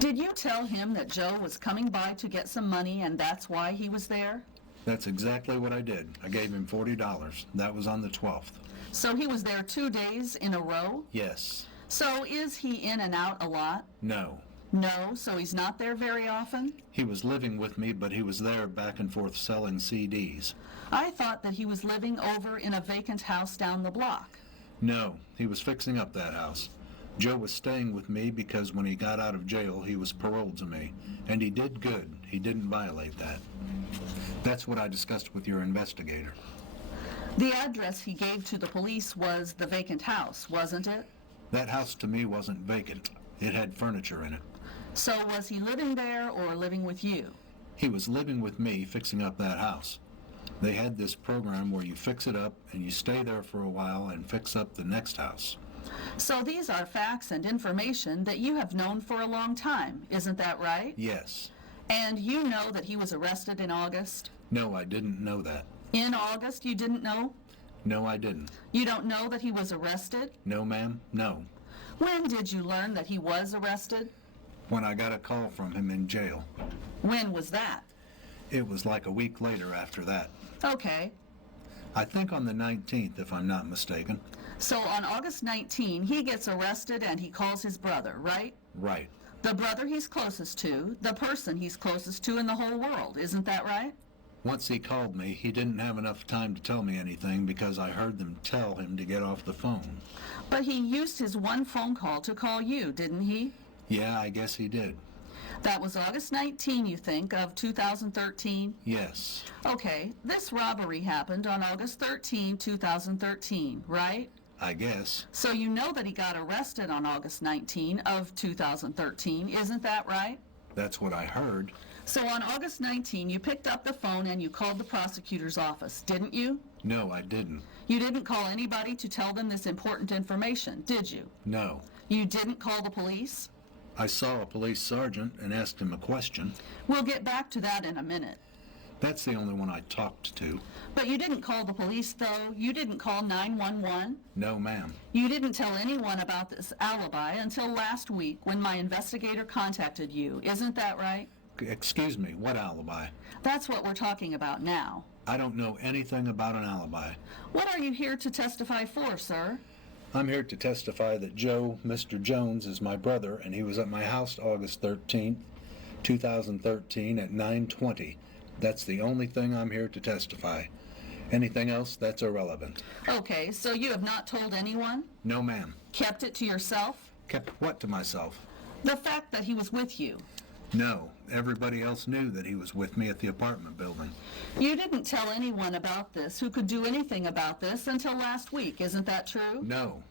Did you tell him that Joe was coming by to get some money and that's why he was there? That's exactly what I did. I gave him $40. That was on the 12th. So he was there 2 days in a row? Yes. So is he in and out a lot? No. No, so he's not there very often? He was living with me, but he was there back and forth selling CDs. I thought that he was living over in a vacant house down the block. No, he was fixing up that house. Joe was staying with me because when he got out of jail, he was paroled to me. And he did good. He didn't violate that. That's what I discussed with your investigator. The address he gave to the police was the vacant house, wasn't it? That house to me wasn't vacant. It had furniture in it. So was he living there or living with you? He was living with me fixing up that house. They had this program where you fix it up and you stay there for a while and fix up the next house. So these are facts and information that you have known for a long time, isn't that right? Yes. And you know that he was arrested in August? No, I didn't know that. In August, you didn't know? No, I didn't. You don't know that he was arrested? No, ma'am, no. When did you learn that he was arrested? When I got a call from him in jail. When was that? It was like a week later after that. Okay. I think on the 19th, if I'm not mistaken. So on August 19, he gets arrested and he calls his brother, right? Right. The brother he's closest to, the person he's closest to in the whole world, isn't that right? Once he called me, he didn't have enough time to tell me anything because I heard them tell him to get off the phone. But he used his one phone call to call you, didn't he? Yeah, I guess he did. That was August 19, you think, of 2013? Yes. Okay, this robbery happened on August 13, 2013, right? I guess. So you know that he got arrested on August 19 of 2013, isn't that right? That's what I heard. So on August 19, you picked up the phone and you called the prosecutor's office, didn't you? No, I didn't. You didn't call anybody to tell them this important information, did you? No. You didn't call the police? I saw a police sergeant and asked him a question. We'll get back to that in a minute. That's the only one I talked to. But you didn't call the police, though? You didn't call 911? No, ma'am. You didn't tell anyone about this alibi until last week when my investigator contacted you, isn't that right? Excuse me, what alibi? That's what we're talking about now. I don't know anything about an alibi. What are you here to testify for, sir? I'm here to testify that Joe, Mr. Jones, is my brother, and he was at my house August 13th, 2013 at 9:20. That's the only thing I'm here to testify. Anything else, that's irrelevant. Okay, so you have not told anyone? No, ma'am. Kept it to yourself? Kept what to myself? The fact that he was with you. No, everybody else knew that he was with me at the apartment building. You didn't tell anyone about this who could do anything about this until last week, isn't that true? No.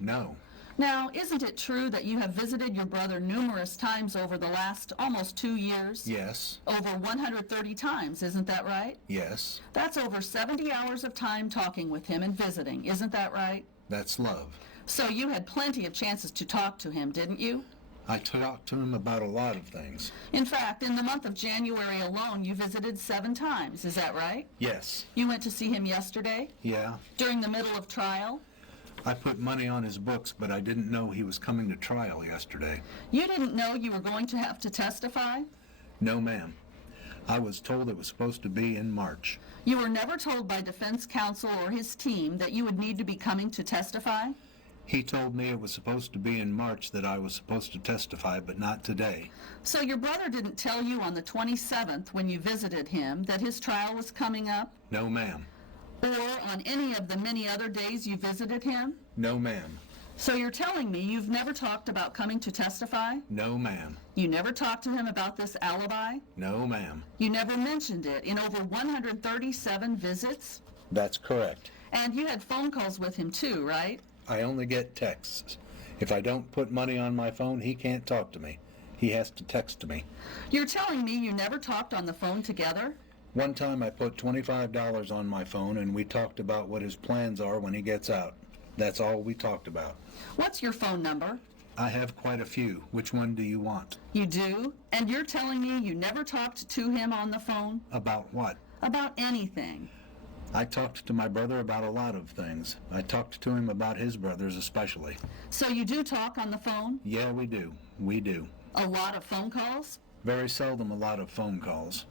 Now, isn't it true that you have visited your brother numerous times over the last almost 2 years? Yes. Over 130 times, isn't that right? Yes. That's over 70 hours of time talking with him and visiting, isn't that right? That's love. So you had plenty of chances to talk to him, didn't you? I talked to him about a lot of things. In fact, in the month of January alone, you visited 7 times, is that right? Yes. You went to see him yesterday? Yeah. During the middle of trial? I put money on his books, but I didn't know he was coming to trial yesterday. You didn't know you were going to have to testify? No, ma'am. I was told it was supposed to be in March. You were never told by defense counsel or his team that you would need to be coming to testify? He told me it was supposed to be in March that I was supposed to testify, but not today. So your brother didn't tell you on the 27th when you visited him that his trial was coming up? No, ma'am. Or on any of the many other days you visited him? No, ma'am. So you're telling me you've never talked about coming to testify? No, ma'am. You never talked to him about this alibi? No, ma'am. You never mentioned it in over 137 visits? That's correct. And you had phone calls with him too, right? I only get texts. If I don't put money on my phone, he can't talk to me. He has to text me. You're telling me you never talked on the phone together? One time I put $25 on my phone and we talked about what his plans are when he gets out. That's all we talked about. What's your phone number? I have quite a few. Which one do you want? You do? And you're telling me you never talked to him on the phone? About what? About anything. I talked to my brother about a lot of things. I talked to him about his brothers especially. So you do talk on the phone? Yeah, we do. We do. A lot of phone calls? Very seldom a lot of phone calls.